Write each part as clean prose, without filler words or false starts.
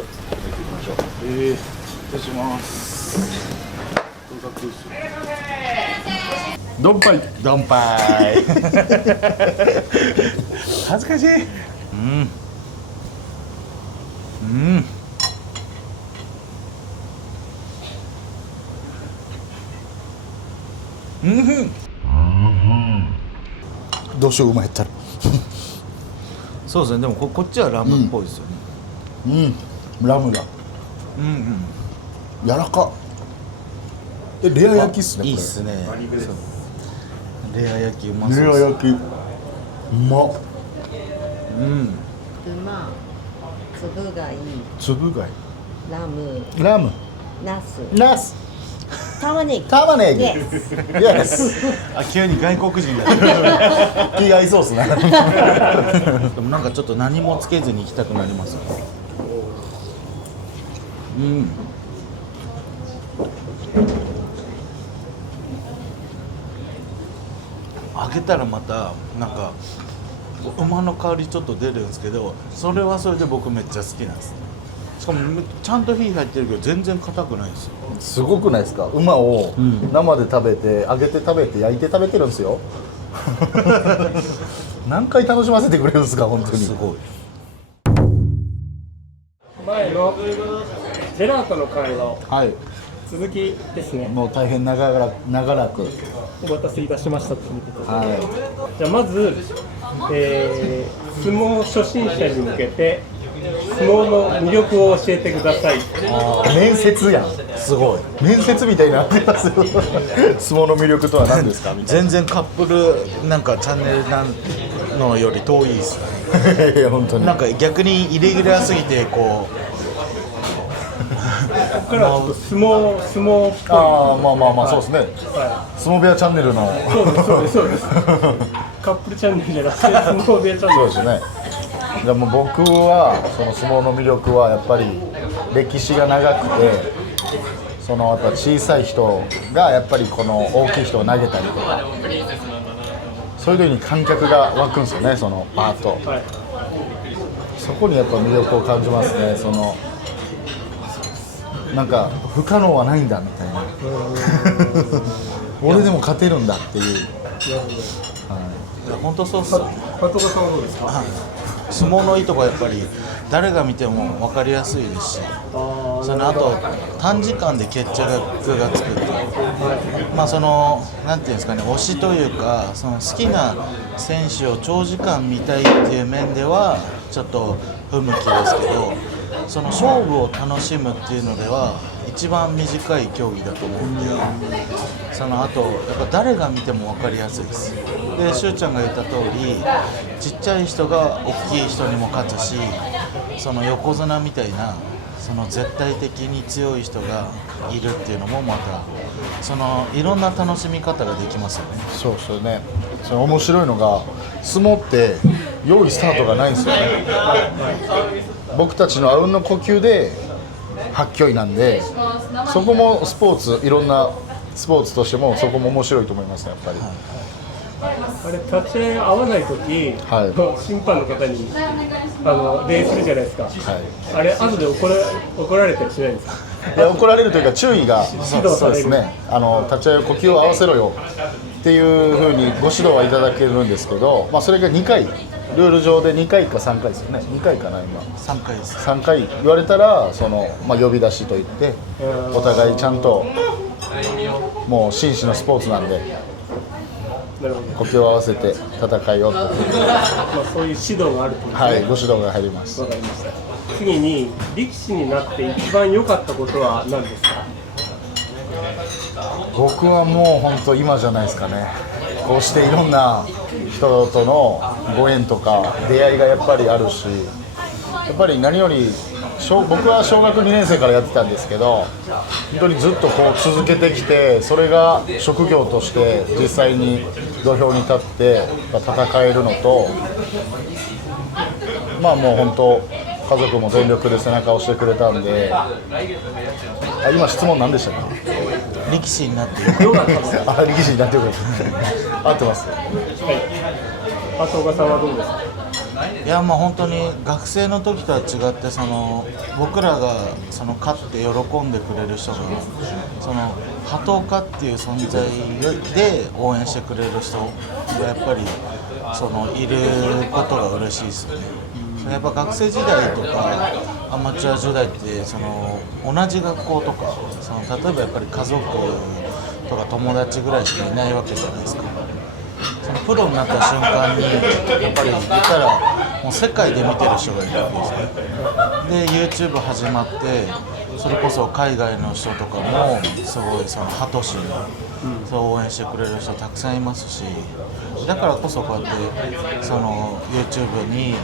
く食べていきましょう。失礼します。ドンパイ。ドンパイ。恥ずかしい。どうしよう、うまいったら。そうですね。でもこっちはラムっぽいですよね。ラムだ。柔らか。レア焼きっすね。いいっすね。レア焼きうまそう。レア焼き。うまっ。馬、つぶ貝、つぶ貝。ラム、ラム。ナス、ナス。玉ねぎ。玉ねぎ。イエイエス。あ、急に外国人だ。気が合いそうっすね。でもなんかちょっと何もつけずに行きたくなりますよね。揚げたらまたなんか馬の香りちょっと出るんですけど、それはそれで僕めっちゃ好きなんです。しかもちゃんと火入ってるけど全然硬くないですよ。すごくないですか。馬を生で食べて、揚げて食べて、焼いて食べてるんですよ。何回楽しませてくれるんですか、本当に。すごい。前のジェラートの会のはい。続きですね。もう大変長らく。お待たせいたしましたと見てください。はじゃあまず、相撲初心者に向けて相撲の魅力を教えてください。面接やん。すごい。面接みたいになってますよ。相撲の魅力とは何ですかみたい全然カップルなんかチャンネルなんのより遠いですね。な。いや本当に。なんか逆にイレギュラーすぎてこう。ここからはちょっと相撲っぽい。ああ、まあそうですね。は相撲部屋チャンネルの。い。そうです。カップルチャンネルじゃなくて相撲部屋チャンネル。そうですね。でも僕はその相撲の魅力はやっぱり歴史が長くて、そのやっぱ小さい人がやっぱりこの大きい人を投げたりとか、そういう時に観客が湧くんですよね。そのバーッと。はい。そこにやっぱ魅力を感じますね。そのなんか不可能はないんだみたいな。俺でも勝てるんだっていう。いや本当そうっすよね。パトカさんはどうですか。相撲のいいとこはやっぱり誰が見ても分かりやすいですし、その後短時間で決着がつくっていう、まあそのなんていうんですかね、推しというかその好きな選手を長時間見たいっていう面ではちょっと不向きですけど、その勝負を楽しむっていうのでは一番短い競技だと思うんで、その後やっぱ誰が見ても分かりやすいです。で、しゅうちゃんが言った通り、ちっちゃい人が大きい人にも勝つし、その横綱みたいなその絶対的に強い人がいるっていうのもまたそのいろんな楽しみ方ができますよね。そうですよね。その面白いのが相撲って用意スタートがないんですよね。僕たちのあうんの呼吸で発揮なんで、そこもスポーツ、いろんなスポーツとしてもそこも面白いと思いますね、やっぱり。あれ立ち合い合わないとき、は審判の方に礼するじゃないですか。はい。あれ後で怒られたりしないですか。いや、怒られるというか注意が指導される。そうですね。立ち合い呼吸を合わせろよっていう風にご指導はいただけるんですけど、まあそれが2回。ルール上で2回か3回ですよね。2回かな今。3回です。3回言われたらその、まあ、呼び出しといってお互いちゃんともう紳士のスポーツなんでなるほど。呼吸を合わせて戦いよと、まあそういう指導があるということはい、ですね。ご指導が入ります。わかりました。次に力士になって一番良かったことは何ですか。僕はもう本当今じゃないですかね。こうしていろんな人とのご縁とか出会いがやっぱりあるし、やっぱり何より僕は小学2年生からやってたんですけど、本当にずっとこう続けてきて、それが職業として実際に土俵に立って戦えるのと、まあもう本当家族も全力で背中を押してくれたんで。今質問何でしたか。力士になってどうだったの。あ、力士になってくれ合ってます。はい。あと岡さんはどうですか。いやまあ本当に学生の時とは違って僕らが勝って喜んでくれる人が鳩岡っていう存在で応援してくれる人がやっぱりいることが嬉しいですよね。やっぱ学生時代とかアマチュア時代って同じ学校とか例えばやっぱり家族とか友達ぐらいしかいないわけじゃないですか。プロになった瞬間にやっぱり言ったらもう世界で見てる人がいるわけですね。で YouTube 始まってそれこそ海外の人とかもすごいハトシを応援してくれる人たくさんいますし、だからこそこうやってYouTube に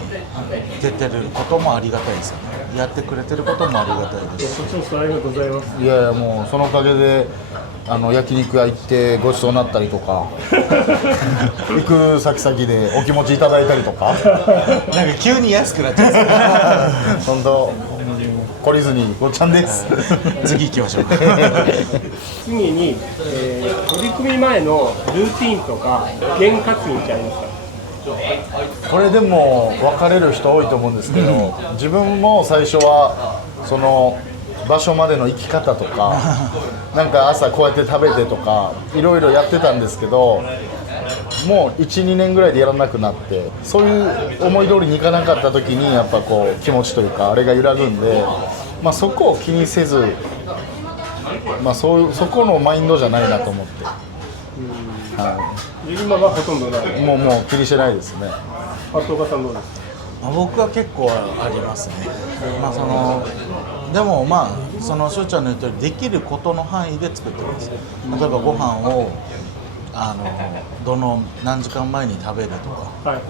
出てることもありがたいですよね。やってくれてることもありがたいですし。こちらこそありがとうございます。いやいや、もうそのおかげで焼肉屋行ってごちそうになったりとか行く先々でお気持ちいただいたりとかなんか急に安くなっちゃう本当懲りずにごっちゃんです次行きましょう次に、取り組み前のルーティンとか験担ぎってありますか？これでも分かれる人多いと思うんですけど、自分も最初は場所までの行き方とかなんか朝こうやって食べてとかいろいろやってたんですけど、もう 1,2 年ぐらいでやらなくなって、そういう思い通りにいかなかった時にやっぱこう気持ちというかあれが揺らぐんで、そこを気にせず、そこのマインドじゃないなと思って、今はほとんどない。もう気にしてないですね。松岡さんどうですか？僕は結構ありますね。でもしょうちゃんの言う通りできることの範囲で作ってます。例えばご飯を何時間前に食べるとか、はい、あ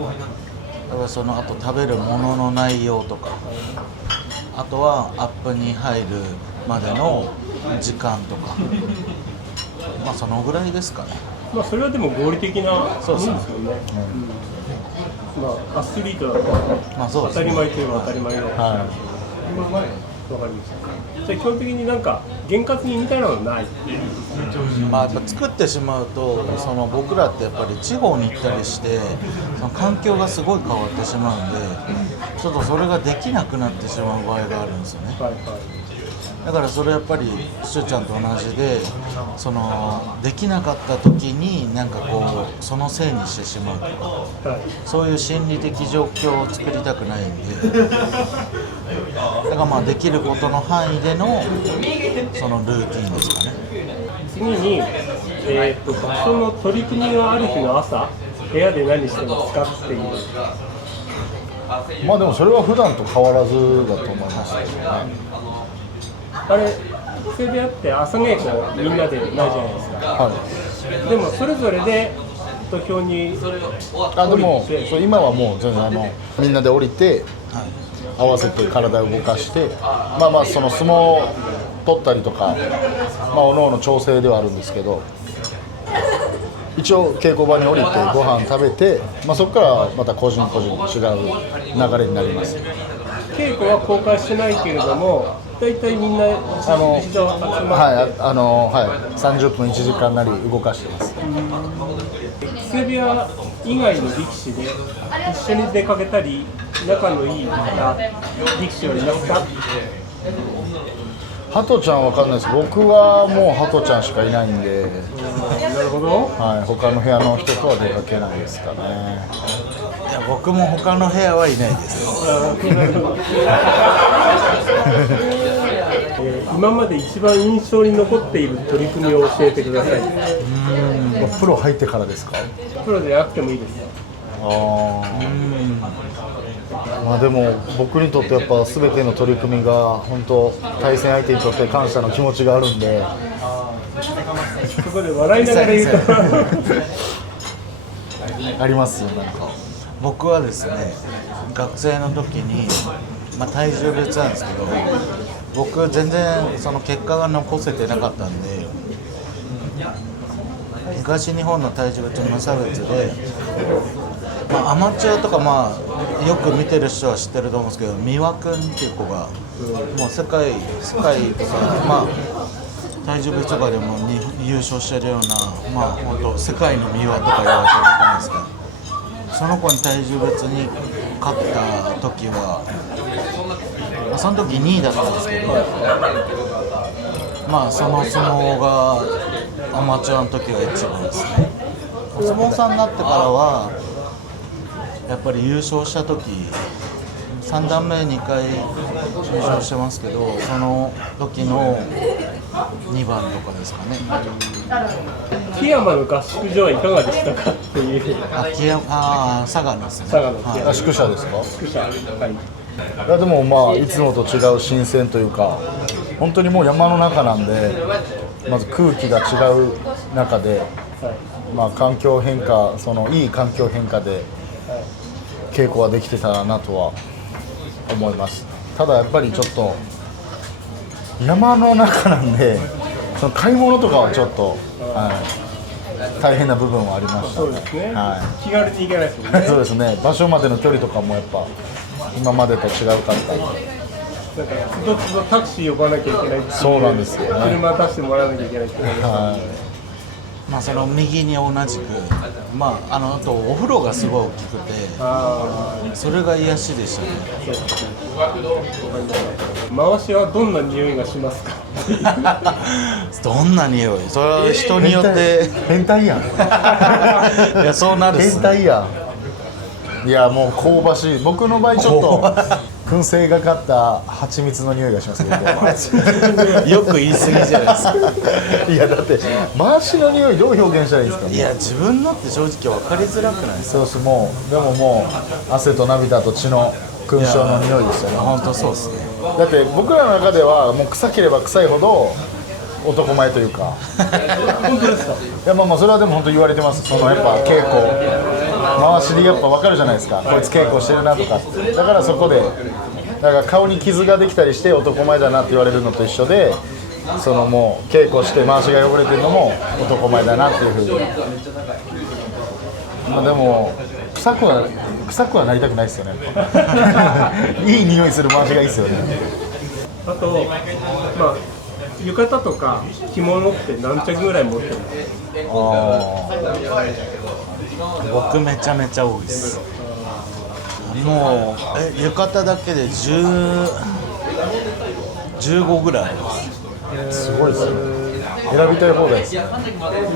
と食べるものの内容とか、あとはアップに入るまでの時間とか、そのぐらいですかね。それはでも合理的なもんですよね。アスリートだと当たり前といえば当たり前の。わかりました。じゃあ基本的になんか験担ぎみたいなのはない。やっぱ作ってしまうと僕らってやっぱり地方に行ったりして環境がすごい変わってしまうんで、ちょっとそれができなくなってしまう場合があるんですよね。だからそれやっぱりしゅうちゃんと同じでできなかった時になんかそのせいにしてしまうとか、そういう心理的状況を作りたくないんで、だからできることの範囲でのルーティンですかね。次に、場所の取り組みがある日の朝、部屋で何してますかっていう。でもそれは普段と変わらずだと思いますけどね。あれ、それであって朝稽古みんなでないじゃないですか。でもそれぞれで土俵にでも今はもう全然みんなで降りて、合わせて体を動かして、その相撲を取ったりとか、おのおの調整ではあるんですけど、一応稽古場に降りてご飯食べて、そこからまた個人個人違う流れになります。稽古は公開してないけれども、だいたいみんな一度集まって、30分1時間なり動かしてます。木瀬部屋以外の力士で一緒に出かけたり仲のいい力士はいますか？ハトちゃんわかんないです。僕はもうハトちゃんしかいないんで、なるほど。他の部屋の人とは出かけないですかね。いや僕も他の部屋はいないです。今まで一番印象に残っている取り組みを教えてください。プロ入ってからですか？プロでなくてもいいですよ。でも僕にとってやっぱ全ての取り組みが本当対戦相手にとって感謝の気持ちがあるんで、そこで笑いながら言うとありますよ。なんか僕はですね、学生の時に、体重別なんですけど、僕全然結果が残せてなかったんで、東日本の体重がちょっと無差別で、アマチュアとかよく見てる人は知ってると思うんですけど、三輪君っていう子がもう世界とか、体重別とかでも優勝してるような、本当世界の三輪とか言われてるじゃないですか。その子に体重別に勝った時は、まあ、その時2位だったんですけど、まあその相撲がアマチュアの時が一番ですね。お相撲さんになってからはやっぱり優勝した時3段目2回優勝してますけど、その時の2番とかですかね。木山の合宿所はいかがでしたかっていう。佐賀ですね。佐賀のはい宿舎ですか？宿舎、はい。いやでもまあいつもと違う新鮮というか、本当にもう山の中なんで、まず空気が違う中で、まあ環境変化、そのいい環境変化で稽古はできてたらなとは思います。ただやっぱりちょっと山の中なんで、その買い物とかはちょっと、大変な部分はありました。そうですね。は気軽に行けないですもんね。そうですね。場所までの距離とかもやっぱ今までと違うかったり。なんかつどつどタクシー呼ばなきゃいけないっていう。そうなんですよね。車出してもらわなきゃいけないっていうのが。はい。まあその右に同じく、まああとお風呂がすごい大きくて、それが癒しでしたね。回しはどんな匂いがしますか？どんな匂い？それは人によって変態やん。いやそうなるっす変ね。態やん。いやもう香ばしい。僕の場合ちょっと燻製がかった蜂蜜の匂いがしますけど。よく言い過ぎじゃないですか。いやだって回しの匂いどう表現したらいいんですか？いや自分のって正直分かりづらくないですか。そうです。もうでももう汗と涙と血の勲章の匂いですよね。本当そうですね。だって僕らの中ではもう臭ければ臭いほど男前というか。本当ですか？いやまあそれはでも本当言われてます。そのやっぱ稽古回しでやっぱ分かるじゃないですか。こいつ稽古してるなとかって。だからそこでだから顔に傷ができたりして男前だなって言われるのと一緒で、そのもう稽古して回しが汚れてるのも男前だなっていうふうに。まあでも臭くはなりたくないですよね。いい匂いする回しがいいですよね。あと、まあ、浴衣とか着物って何着ぐらい持ってるの？僕めちゃめちゃ多いです。もう浴衣だけで15ぐらいあります。すごいですね。選びたい放題です。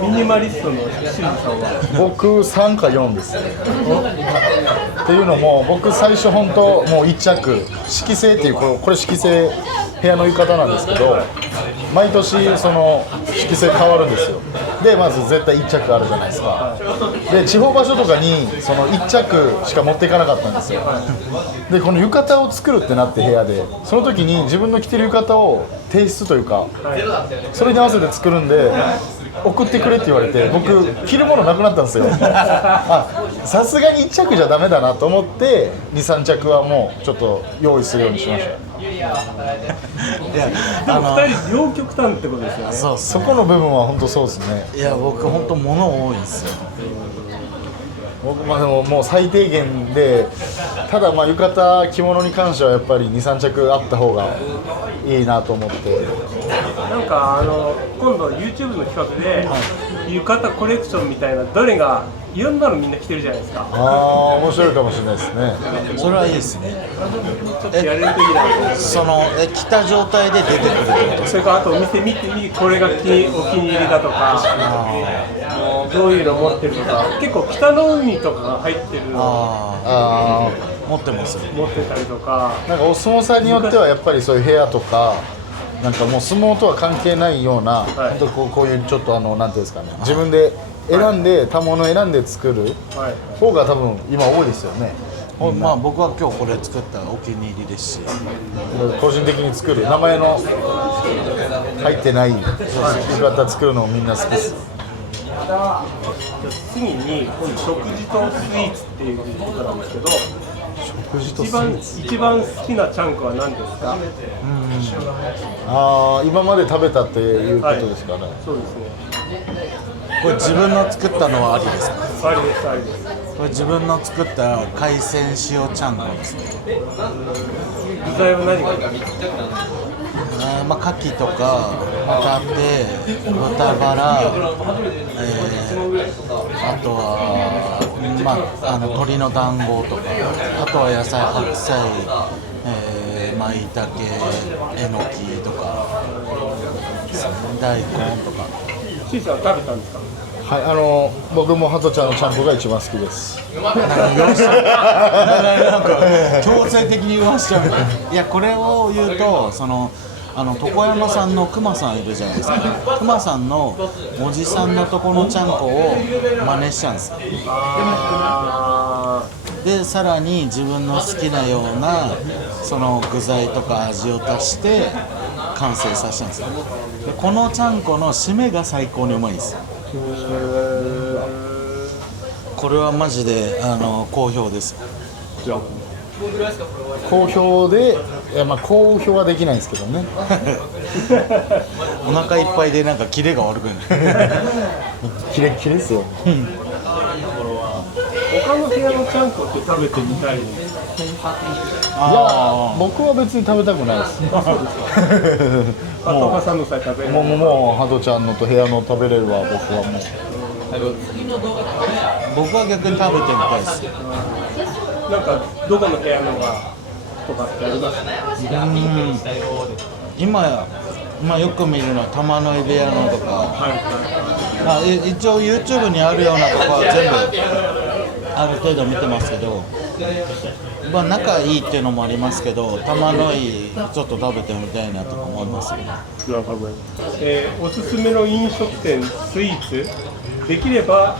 ミニマリストの清水さんは？僕3か4です。っていうのも僕最初本当もう1着色製っていうこれ色製部屋の浴衣なんですけど、毎年その色製変わるんですよ。でまず絶対1着あるじゃないですか。で地方場所とかにその1着しか持っていかなかったんですよ。でこの浴衣を作るってなって部屋で、その時に自分の着てる浴衣を提出というか、それに合わせて作るんで送ってくれって言われて、僕着るものなくなったんですよ。さすがに1着じゃダメだなと思って2、3着はもうちょっと用意するようにしました。いやでも2人両極端ってことですよね。そうっすそこの部分は本当そうですね。いや僕本当物多いんですよ。僕でももう最低限で、ただまあ浴衣着物に関してはやっぱり2、3着あった方がいいなと思って。なんか今度 YouTube の企画で浴衣コレクションみたいな、どれがいろんなのみんな着てるじゃないですか。ああ面白いかもしれないですね。それはいいですね。ちょっとやれるといいなと思って。その着た状態で出てくるってことですそれからあとお店見てみ、これがお気に入りだとか、どういうの持ってるとか、結構北の海とかが入ってるのあ持ってますよ。持ってたりとか。なんかお相撲さんによってはやっぱりそういう部屋とか、なんかもう相撲とは関係ないような、本当こういうちょっとなんていうんですかね、自分で選んで多物選んで作る方が多分今多いですよね。まあ僕は今日これ作ったらお気に入りですし、個人的に作る名前の入ってない浴衣作るのもみんな好きです。次に今度食事とスイーツっていうことなんですけど、食事とスイーツ。一番好きなチャンクは何ですか？今まで食べたっていうことですかね。そうですね。これ自分の作ったのはありですか？ありですありです。これ自分の作った海鮮塩ちゃんこですね。具材は何がいい？まあ牡蠣とかホタテ、豚バラ、あとは鶏の団子とか、あとは野菜、白菜、舞茸、えのきとか、大根とか。シーさん食べたんですか？はい、僕もハトちゃんのちゃんこが一番好きです。なんか強制的に言わしちゃうみたいな。いや、これを言うと床山さんのクマさんいるじゃないですか。クマさんのおじさんのとこのちゃんこを真似しちゃうんですよ。でさらに自分の好きなようなその具材とか味を足して完成させたんですよ。でこのちゃんこの締めが最高にうまいんですよ。これはマジで好評です。好評で、好評はできないんですけどね。お腹いっぱいでなんかキレが悪くなる。キレッキレですよ。他の部屋のちゃんこって食べてみたいです。いや、僕は別に食べたくないです。トカさんのさえ食べれる。もうハトちゃんのと部屋の食べれるわ。僕はもう。僕は逆に食べてみたいです。なんかどこの部屋のがとかってあります？今よく見るのは玉の井部屋のとか、一応 YouTube にあるようなとかは全部ある程度見てますけど、仲いいっていうのもありますけど、玉の井ちょっと食べてみたいなとか思いますよね。おすすめの飲食店、スイーツできれば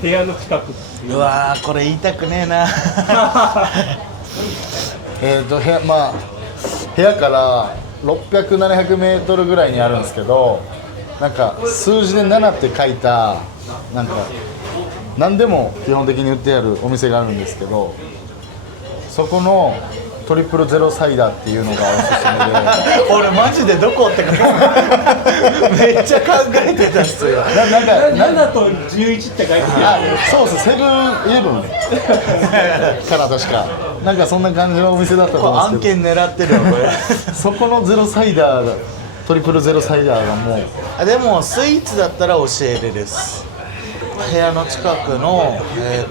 部屋の近く。うわー、これ言いたくねえな。部屋から600、700メートルぐらいにあるんですけど、なんか数字で7って書いたなんか何でも基本的に売ってあるお店があるんですけど、そこのトリプルゼロサイダーっていうのがおすすめで。俺マジでどこってめっちゃ考えてたっすよ。7と11って書いてある。そうです、セブンイレブンから確かなんかそんな感じのお店だったと思うんですけど、案件狙ってるよこれ。そこのゼロサイダートリプルゼロサイダーがもうでもスイーツだったら教えれです。部屋の近くの、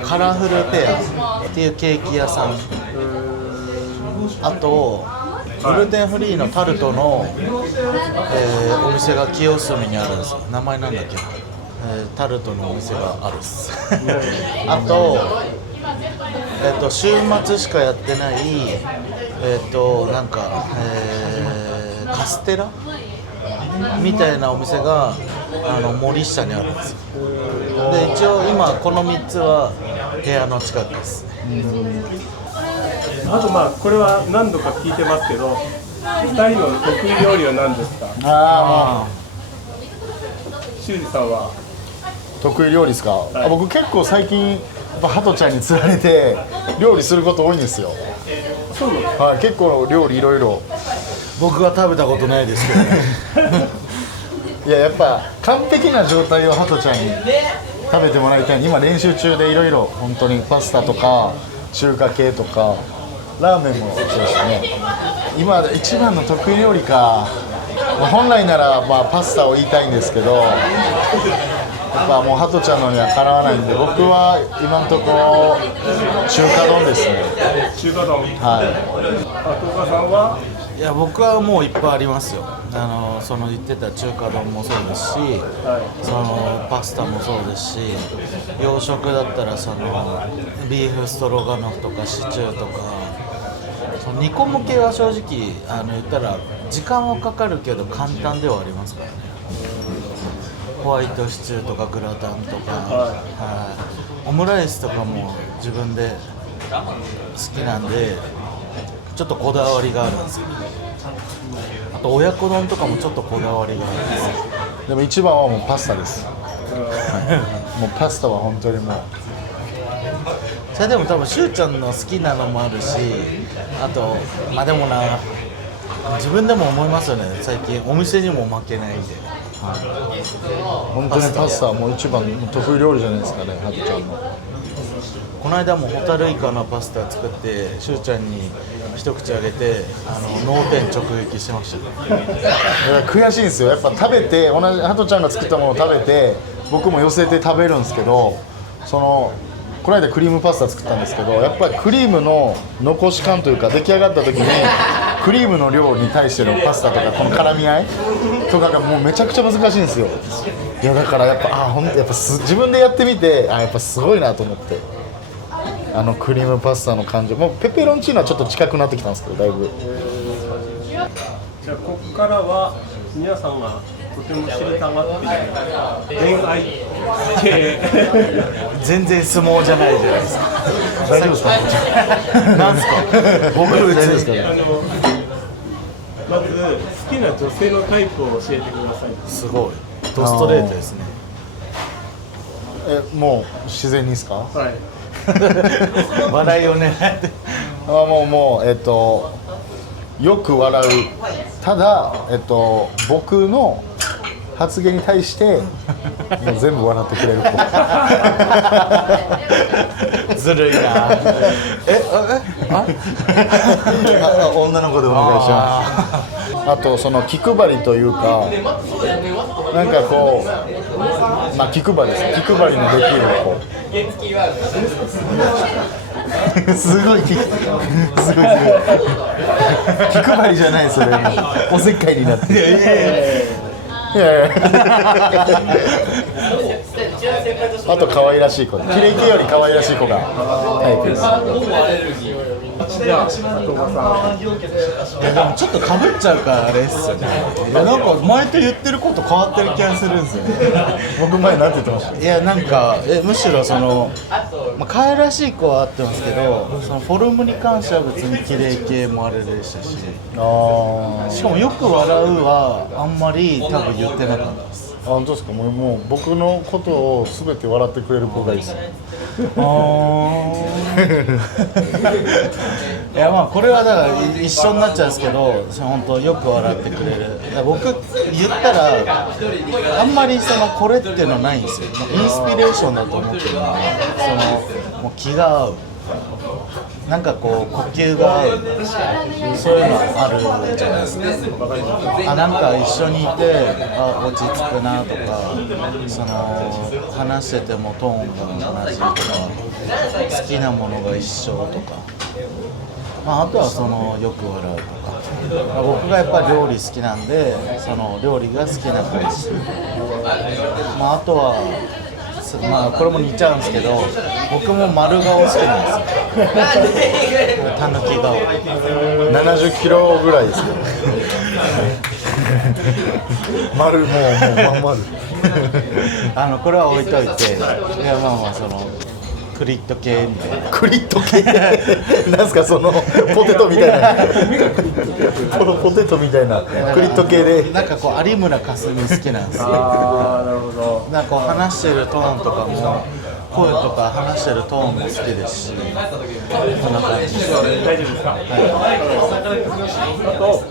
カラフルペアっていうケーキ屋さん、あとグルテンフリーのタルトの、お店が清澄にあるんですよ。名前なんだっけな、タルトのお店があるっす。あと、週末しかやってないなんか、カステラみたいなお店が森下にあるんですよ。で一応今この3つは部屋の近くです。あとこれは何度か聞いてますけど、2人の得意料理は何ですか？修二さんは得意料理ですか？僕結構最近やっぱハトちゃんに釣られて料理すること多いんですよ。そうなの？はい、結構料理いろいろ。僕は食べたことないですけどね。いや、やっぱ完璧な状態をハトちゃんに食べてもらいたい。今練習中でいろいろ本当にパスタとか中華系とかラーメンもそうですね。今一番の得意料理か、本来ならパスタを言いたいんですけど、やっぱもうハトちゃんのにはかなわないんで、僕は今のところ中華丼ですね。中華丼。はい。トカさんは？いや、僕はもういっぱいありますよ。その言ってた中華丼もそうですし、そのパスタもそうですし、洋食だったらそのビーフストロガノフとかシチューとか、その煮込む系は正直言ったら時間はかかるけど簡単ではありますからね。ホワイトシチューとかグラタンとか、オムライスとかも自分で好きなんでちょっとこだわりがあるんですよ。あと親子丼とかもちょっとこだわりがあるんですよ。でも一番はもうパスタです。もうパスタは本当にもう。それでも多分しゅうちゃんの好きなのもあるし、あとでもな、自分でも思いますよね。最近お店にも負けないんで。本当にパスタはもう一番の得意料理じゃないですかね、ハトちゃんの。この間もホタルイカのパスタ作ってしゅうちゃんに一口あげて脳天直撃しました。悔しいんですよ。やっぱ食べて、同じハトちゃんが作ったものを食べて僕も寄せて食べるんですけど、そのこの間クリームパスタ作ったんですけど、やっぱりクリームの残し感というか出来上がった時にクリームの量に対してのパスタとかこの絡み合いとかがもうめちゃくちゃ難しいんですよ。いやだからやっぱほんとやっぱ自分でやってみてやっぱすごいなと思って、クリームパスタの感じもうペペロンチーノはちょっと近くなってきたんですけどだいぶ。じゃあここからは皆さんがとても知りたがっている恋愛系全然相撲じゃないじゃないですか。大丈夫ですか？なんですか？僕大丈夫ですか？まず好きな女性のタイプを教えてください。すごいドストレートですね。もう自然にですか？はい。笑いを狙ってもうよく笑う。ただ僕の発言に対してもう全部笑ってくれる子。ずるいな。女の子でお願いします。あとその気配りというか、なんかこう気配りです。気配りのできる子。すごい気配りじゃないそれ。おせっかいになって。いやあと可愛らしい子、キレイ系より可愛らしい子がタイプです。じゃあ、トマさん。でもちょっとかぶっちゃうからあれっすよね。なんか前と言ってること変わってる気がするんですよね。僕前なんて言ってました？いやなんかむしろその、可愛らしい子はあってますけど、そのフォルムに関しては別に綺麗系もあれでしたし、しかもよく笑うはあんまり多分言ってなかったです。本当ですか？もう僕のことを全て笑ってくれる子がいいですね。いやこれはだから一緒になっちゃうんですけど、本当よく笑ってくれる。僕言ったらあんまりそのこれっていうのはないんですよ。インスピレーションだと思ってるんで、もう気が合う、なんかこう呼吸が合う、そういうのあるじゃないですか。なんか一緒にいて落ち着くなとか、その話しててもトーンが同じとか、好きなものが一緒とか、あとはそのよく笑うとか、僕がやっぱり料理好きなんでその料理が好きな子ですし、あとはこれも似ちゃうんですけど、僕も丸顔好きなんですよ。たぬき顔。70キロぐらいですけど。丸もうまん丸。これは置いといて、いやそのクリット系みたいな。クリット系なんすかそのポテトみたいな。このポテトみたいなクリット系で。なんかこう有村架純好きなんですよ。なるほど。なんかこう話してるトーンとかも、声とか話してるトーンも好きですし、こんな感じです。大丈夫ですか？はい。あと、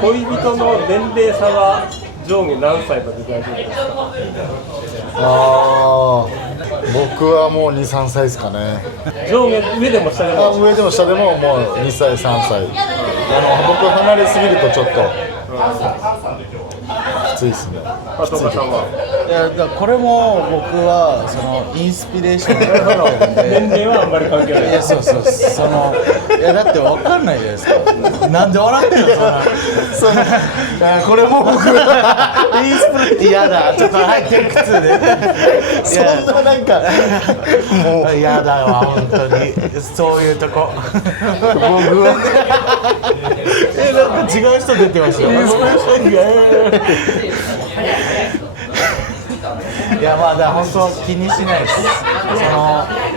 恋人の年齢差は上下何歳まで大丈夫ですか？僕はもう2、3歳ですかね。上下、上でも下でも？上でも下でももう2歳、3歳。僕離れすぎるとちょっときついですね。トマさんは？いやだからこれも僕はそのインスピレーションでやってるんで、年齢はあんまり関係ない。いやそうだって分かんないじゃないですか。なんで笑ってんのそんなこれも僕インスピレーション嫌だ、ちょっと入ってる靴でそんななんかもう嫌だわ本当にそういうとこ。僕はなんか違う人出てましたよ。いやだから本当気にしないです。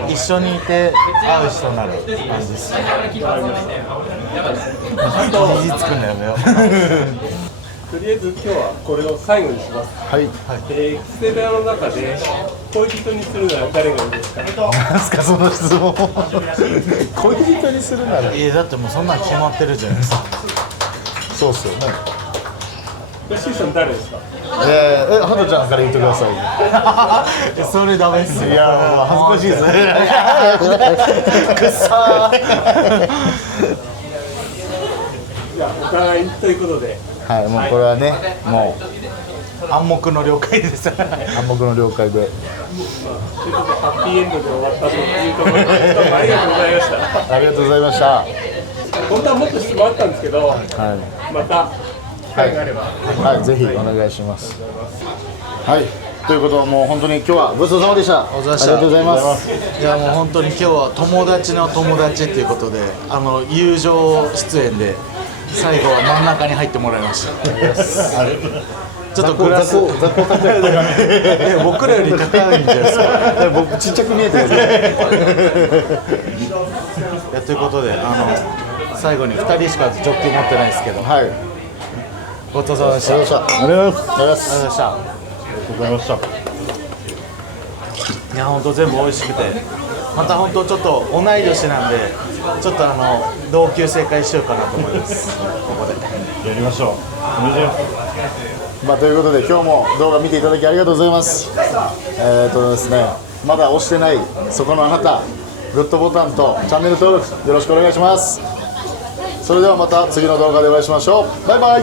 一緒にいて会う人なら感じです。事実くんのやめよう。とりあえず今日はこれを最後にします。はい。キセラの中で恋人にするなら誰がいいですか？なんすかその質問。恋人にするなら。だってもうそんなん決まってるじゃないですか。そうっすよね。シーさん誰ですか？ハトちゃんから言ってください。それダメですよ。いや恥ずかしいですね。くっそじゃあお互いということで。はい、もうこれはね、も暗黙の了解です。う暗黙の了解で。ちょっとハッピーエンドで終わったというところで、どうもありがとうございました。ありがとうございました。本当はもっと質問あったんですけど、はいまた機会があれば、はい、ぜひお願いします。はい、ということはもう本当に今日はごちそうさまでした。ありがとうございます。いやもう本当に今日は友達の友達っていうことで友情出演で最後は真ん中に入ってもらいました。ちょっとグラス雑魚高い僕らより高いんじゃないですか。僕ちっちゃく見えてるんですいやということで最後に2人しかジョッキ持ってないですけど、はい、ごちそうさまでした。ありがとうございます。ありがとうございます。ありがとうございました。ありがとうございました。いや本当全部美味しくて、また本当ちょっと同い年なんでちょっと同級生会しようかなと思います。ここでやりましょう。まあ、ということで今日も動画見ていただきありがとうございます。ですね、まだ押してないそこのあなた、グッドボタンとチャンネル登録よろしくお願いします。それではまた次の動画でお会いしましょう。バイバイ。